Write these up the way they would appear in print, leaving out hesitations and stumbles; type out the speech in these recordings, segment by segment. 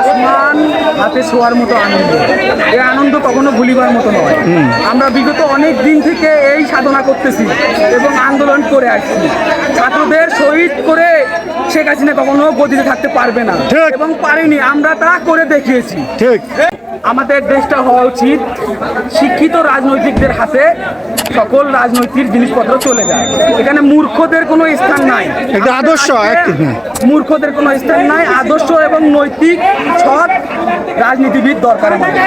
আসমান হাতে ছোঁয়ার মতো আনন্দ। এই আনন্দ কখনো ভুলিবার মতো নয়। আমরা বিগত অনেক দিন থেকে এই সাধনা করতেছি এবং আন্দোলন করে আসছি। ছাত্রদের শহীদ করে শেখ হাসিনা কখনো গদিতে থাকতে পারবে না এবং পারিনি, আমরা তা করে দেখিয়েছি। ঠিক। আমাদের দেশটা হওয়া উচিত শিক্ষিত রাজনৈতিকদের হাতে সকল রাজনৈতিক জিনিসপত্র চলে যায়। এখানে মূর্খদের কোনো স্থান নাই। একটা আদর্শ মূর্খদের কোনো স্থান নাই। আদর্শ এবং নৈতিক সৎ রাজনীতিবিদ দরকার আমাদের।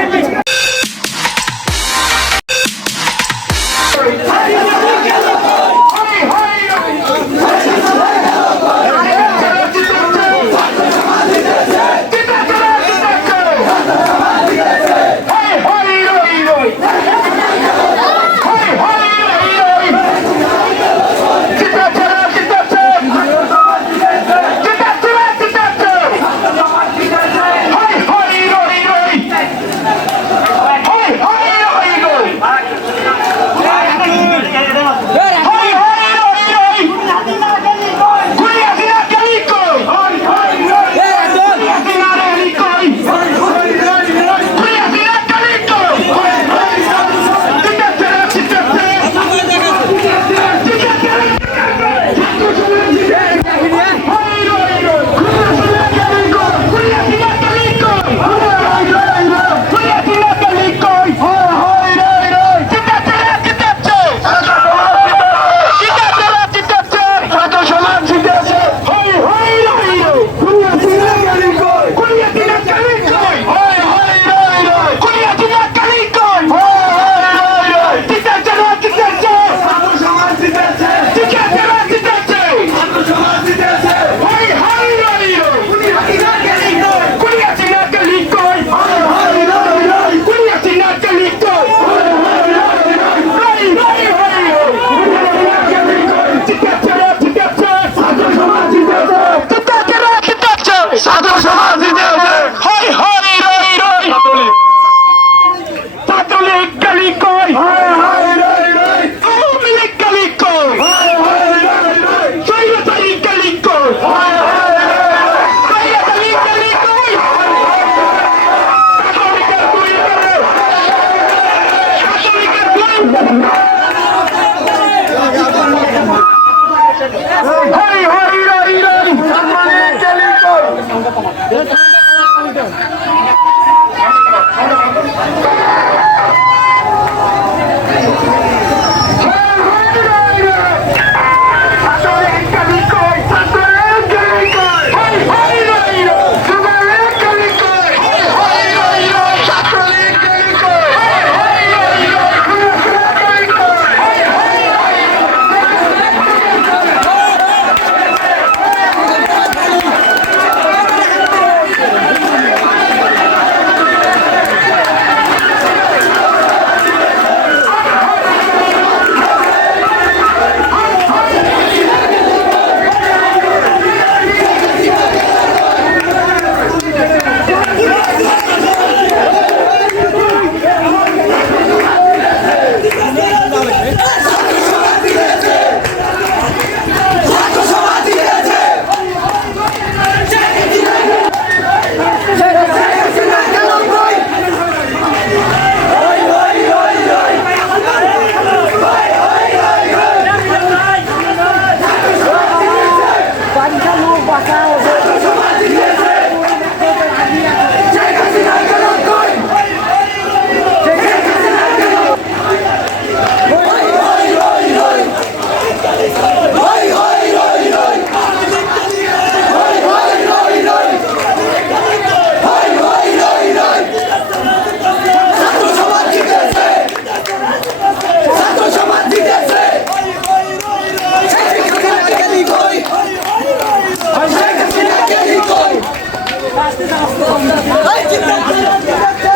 Hey,